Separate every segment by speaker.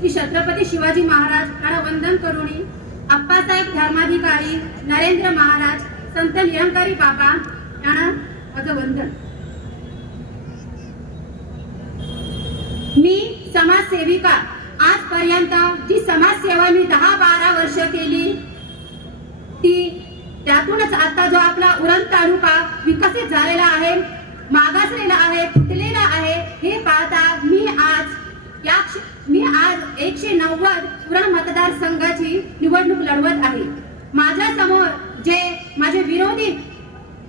Speaker 1: श्री छत्रपती शिवाजी महाराज वंदन करुणी आप्पासाहेब धर्माधिकारी नरेंद्र महाराज संत निरंकारी बाबा यांना माझं वंदन मी समाजसेविका आजपर्यंत जी समाजसेवा मी दहा बारा वर्ष केली ती त्यातूनच आता जो आपला उरण तालुका विकसित झालेला आहे मागासलेला आहे फुटलेला आहे हे पाहता मी आज या आज एकशे नव्वद पुरा मतदारसंघाची निवडणूक लढवत आहे. माझ्यासमोर जे माझे विरोधी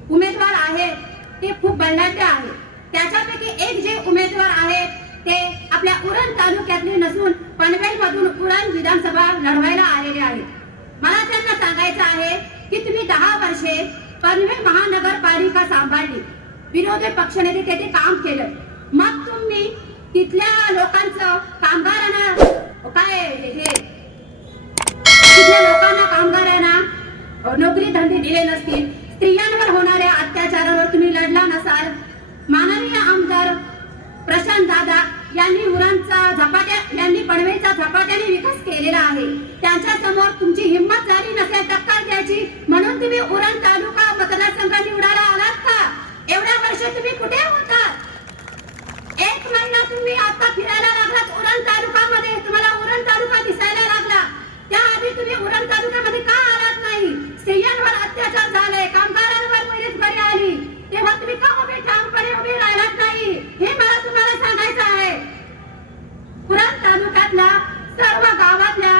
Speaker 1: उमेदवार आहेत ते खूप बलाढ्य आहेत. त्याच्यापैकी एक जे उमेदवार आहेत ते आपल्या उरण तालुक्यातले नसून पनवेल मधून उरण विधानसभा लढवायला आलेले आहेत. मला त्यांना सांगायचं आहे की तुम्ही दहा वर्षे पनवेल महानगरपालिका सांभाळली. विरोधी पक्षनेते तेथे काम केलं. मग तुम्ही तिथल्या लोकांचं कामगारांना काय हे तिथल्या लोकांना कामगारांना नोकरी धंदे दिले नसतील. स्त्रियांवर होणाऱ्या अत्याचारावर तुम्ही लढला नसाल. माननीय आमदार प्रशांत दादा यांनी मुलांचा झपाट्या यांनी पनवेलचा झपाट्याने विकास केलेला आहे. त्यांच्यासमोर तुमची हिंमत झाली नसेल टक्कर द्यायची म्हणून तुम्ही उरण तालुका मतदारसंघ निवडा आलात का एवढ्या वर्ष तुम्ही कुठे होतात एक महिना तुम्ही आता फिरायला लागलात उरण तालुक्यामध्ये तुम्हाला उरण तालुका दिसायला लागला त्याआधी तुम्ही उरण तालुक्यामध्ये का आलात नाही स्त्रियांवर अत्याचार झाले कामगारांवर बेरोजगारी आली तेव्हा तुम्ही का उभे ठामपणे उभे राहिलात नाही हे मला तुम्हाला सांगायचं आहे उरण तालुक्यातल्या सर्व गावातल्या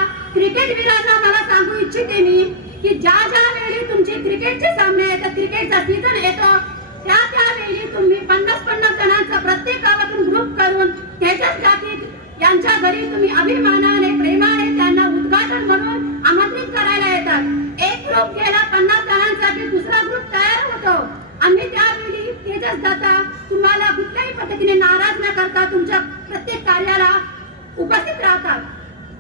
Speaker 1: क्रिकेट मला सांगू इच्छिते मी की ज्या ज्या वेळी तुमचे क्रिकेटचे सामने येतात क्रिकेटचा सीझन येतो त्या त्या वेळी तुम्ही पन्नास पन्नास जणांचा प्रत्येक गावातून ग्रुप करून त्याच्याच जातीत यांच्या घरी तुम्ही अभिमानाने प्रेमाने त्यांना उद्घाटन म्हणून आमंत्रित करायला येतात. एक ग्रुप गेला पन्नास जणांसाठी दुसरा ग्रुप तयार होतो. आम्ही त्यावेळी तेजस दाता तुम्हाला कुठल्याही पद्धतीने नाराज न करता तुमच्या प्रत्येक कार्याला उपस्थित राहतात.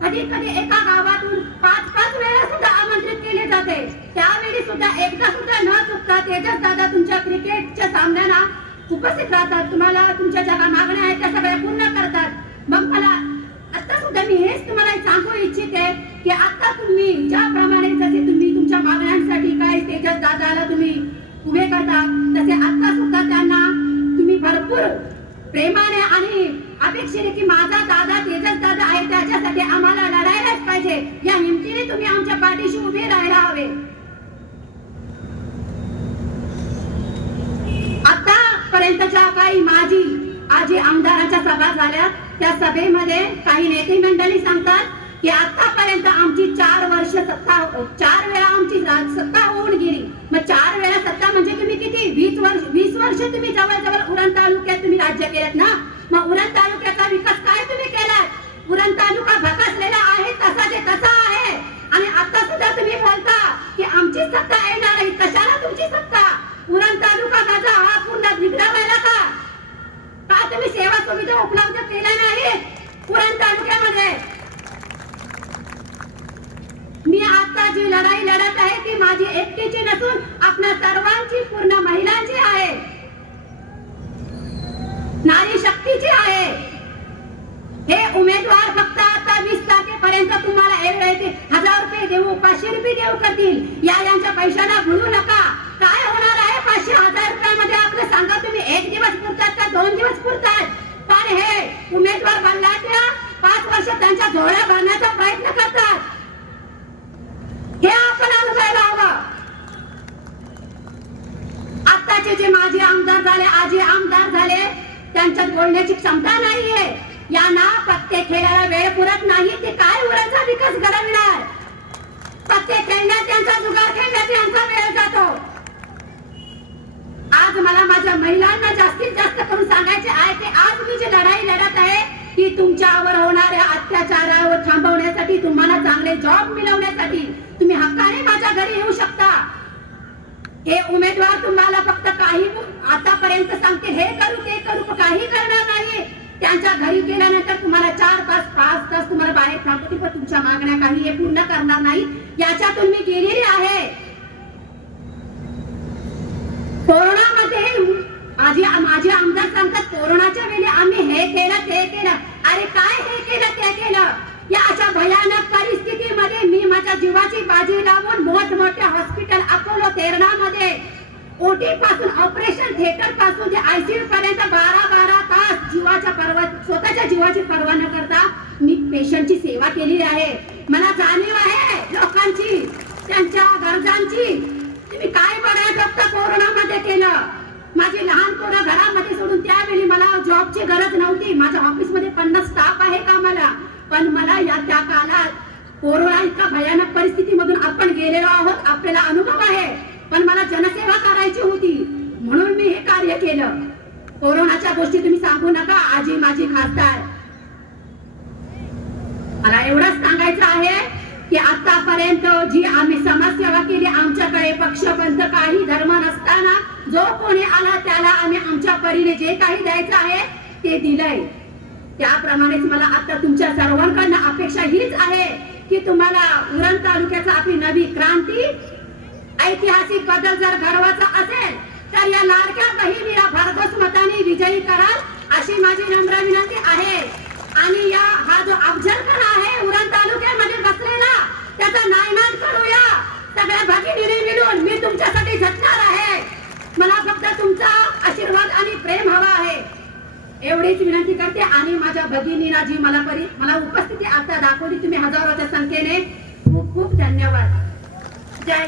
Speaker 1: कधी कधी एका गावातून पाच पाच वेळा सुद्धा आमंत्रित केले जाते. त्यावेळी सुद्धा एकदा सुद्धा न चुकता तेजस दादा तुमच्या क्रिकेटच्या सामन्याला उपस्थित राहतात. तुम्हाला तुमच्या ज्या काही मागण्या आहेत त्या सगळ्या पूर्ण करतात. मग मला आता सुद्धा मी हेच तुम्हाला सांगू इच्छिते की आता तुम्ही ज्याप्रमाणे जसे तुम्ही तुमच्या मागण्यांसाठी काय तेजस दादाला तुम्ही उभे करता तसे आता सुद्धा त्यांना तुम्ही भरपूर प्रेमाने आणि अपेक्षेने की माझा दादा तेजस दादा आहे त्याच्यासाठी आम्हाला लढायलाच पाहिजे. या हिमतीने तुम्ही आमच्या पाठीशी उभे राहायला हवे. आतापर्यंतच्या काही माझी आजी आमदारांच्या सभा झाल्या. त्या सभेमध्ये काही नेते मंडळी सांगतात की आतापर्यंत आमची चार वर्ष सत्ता चार वेळा आमची सत्ता होऊन गेली. मग चार वेळा सत्ता म्हणजे तुम्ही किती? वीस वर्ष वीस वर्ष तुम्ही जवळजवळ उरण तालुक्यात तुम्ही राज्य केलं ना? मग उरण तालुक्याचा विकास काय तुम्ही केलात उरण तालुका भकासलेला आहे तसा ते तसा आहे. आणि आता सुद्धा तुम्ही बोलता की आमची सत्ता येणार आहे. कशाला तुमची सत्ता? उरण तालुका माझा हा पूर्ण बिघडावायला का? का तुम्ही सेवा सुविधा उपलब्ध केल्या नाही उरण तालुक्यामध्ये? मी आता जी लढाई लढत आहे ती माझी एकटीची नसून आपल्या सर्वांची पूर्ण महिलांची आहे नारी शक्तीची आहे हे उमेदवार फक्त आता वीस तारखेपर्यंत तुम्हाला एवढे येते हजार रुपये देऊ पाचशे रुपये देऊ करतील या यांच्या पैशाला भुलू नका. काय होणार आहे? पाचशे हजार रुपयामध्ये आपलं सांगा तुम्ही. एक दिवस पुरतात का दोन दिवस पुरतात? पण हे उमेदवार बनला पाच वर्ष त्यांच्या झोळ्या भरण्याचा प्रयत्न करतात. हे आपण अनुभवायला हवं. आताचे जे माजी आमदार झाले आजी आमदार झाले त्यांच्यात बोलण्याची क्षमता नाहीये. यांना पत्ते खेळायला वेळ पुरत नाही. ते काय उराचा विकास घडवणार पत्ते खेळण्यात त्यांचा जुगार खेळण्यात यांचा वेळ जातो आज मला माझ्या महिलांना जास्तीत जास्त करून सांगायचे आहे की आज मी जी लढाई लढत आहे की तुमच्यावर होणाऱ्या अत्याचारावर थांबवण्यासाठी तुम्हाला चांगले जॉब मिळवण्यासाठी. तुम्ही हक्काने माझ्या घरी येऊ शकता. हे उमेदवार तुम्हाला फक्त काही आतापर्यंत सांगते हे करू ते करू काही करणार नाही त्यांच्या घरी गेल्यानंतर तुम्हाला चार तास पाच तास तुम्हाला बाहेर थांबवतील पण तुमच्या मागण्या काही हे पूर्ण करणार नाही. याच्यातून मी गेलेली आहे. कोरोनामध्ये आधी माझे आमदार सांगतात कोरोनाच्या वेळी आम्ही हे केलं ते केलं. अरे काय हे केलं ते केलं? या अशा भयानक परिस्थितीमध्ये मी माझ्या जीवाची बाजी लावून मोठमोठे हॉस्पिटल अकोलो तेरणा मध्ये ओटी पासून ऑपरेशन थिएटरपासून जे आयसीयू पर्यंत बारा बारा तास जीवाच्या परवा स्वतःच्या जीवाची पर्वा न करता मी पेशंटची सेवा केली आहे. मला जाणीव आहे लोकांची त्यांच्या गरजांची. तुम्ही काय बघा फक्त कोरोनामध्ये केलं? सोडून त्यावेळी मला जॉबची गरज नव्हती. माझ्या ऑफिसमध्ये पन्नास स्टाफ आहे का मला? पण मला या त्या काळात कोरोना इतका भयानक परिस्थितीमधून आपण गेलेलो आहोत आपल्याला अनुभव आहे. पण मला जनसेवा करायची होती. म्हणून मी हे कार्य केलं. कोरोनाच्या गोष्टी तुम्ही सांगू नका आजी माझी खासदार. मला एवढंच सांगायचं आहे की आतापर्यंत जी आम्ही समाजसेवा केली आमच्याकडे पक्षपंत काही धर्म नसताना जो कोणी आला त्याला आम्ही आमच्या परीने जे काही द्यायचं आहे ते दिलंय. त्याप्रमाणेच मला आता तुमच्या सर्वांकडनं अपेक्षा हीच आहे की तुम्हाला उरण तालुक्याचा आपली नवी क्रांती ऐतिहासिक बदल जर घडवायचा असेल तर या लाडक्या बहिणीला भरघोस मताने विजयी कराल अशी माझी नम्र विनंती आहे. आणि या हा जो अफजलखाना आहे उरण तालुक्यामध्ये बसलेला त्याचा नायनाट करूया. सगळ्या भगिनीने मिळून मी तुमच्यासाठी झटणार आहे. मला फक्त तुमचा आशीर्वाद आणि प्रेम हवा आहे. एवढीच विनंती करते आणि माझ्या भगिनीला जी मला परी मला उपस्थिती आता दाखवली तुम्ही हजारोच्या संख्येने खूप खूप धन्यवाद. जय